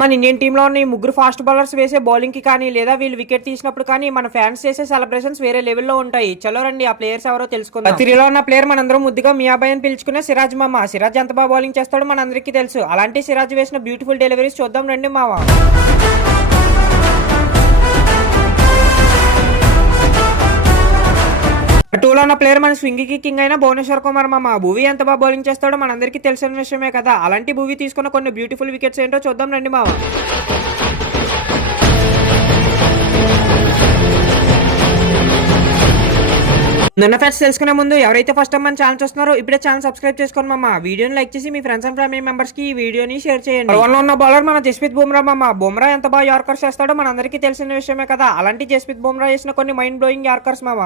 మన Indian team లో ఉన్న ఈ ముగ్గురు ఫాస్ట్ బౌలర్స్ వేసే బౌలింగ్ కి కానీ లేదా వీళ్ళు వికెట్ తీసినప్పుడు కానీ మన ఫ్యాన్స్ చేసే సెలబ్రేషన్స్ వేరే లెవెల్లో ఉంటాయి. చలో రండి ఆ ప్లేయర్స్ ఎవరో తెలుసుకుందాం. 3లో ఉన్న ప్లేయర్ మనందరం ముద్దుగా మియాబాయ్ అని పిలుచుకునే సిరాజ్ మామ. సిరాజ్ ఎంత బాగా బౌలింగ్ చేస్తాడో మనందరికీ తెలుసు. అలాంటి సిరాజ్ వేసిన బ్యూటిఫుల్ డెలివరీస్ చూద్దాం రండి మావా. 2లో ఉన్న ప్లేయర్ మన స్వింగ్ కి కింగ్ అయిన భువనేశ్వర్ కుమార్ మామ. భూవీ ఎంత బాగా బౌలింగ్ చేస్తాడో మనందరికీ తెలిసిన విషయమే కదా. అలాంటి భూవీ తీసుకున్న కొన్ని బ్యూటిఫుల్ వికెట్స్ ఏంటో చూద్దాం రండి మావ. నిన్న ఫ్యాక్ట్స్ తెలుసుకునే ముందు ఎవరైతే ఫస్ట్ టైం మన ఛానల్ చూస్తున్నారో ఇప్పుడే ఛానల్ సబ్స్క్రైబ్ చేసుకోండి మామ. వీడియోని లైక్ చేసి మీ ఫ్రెండ్స్ అండ్ ఫ్యామిలీ మెంబర్స్ కి ఈ వీడియోని షేర్ చేయండి. 1లో ఉన్న బౌలర్ మన జస్ప్రీత్ బుమ్రా మామ. బుమ్రా ఎంత బాగా యార్కర్స్ చేస్తాడో మనందరికీ తెలిసిన విషయమే కదా. అలాంటి జస్ప్రీత్ బుమ్రా చేసిన కొన్ని మైండ్ బ్లోయింగ్ యార్కర్స్ మామ.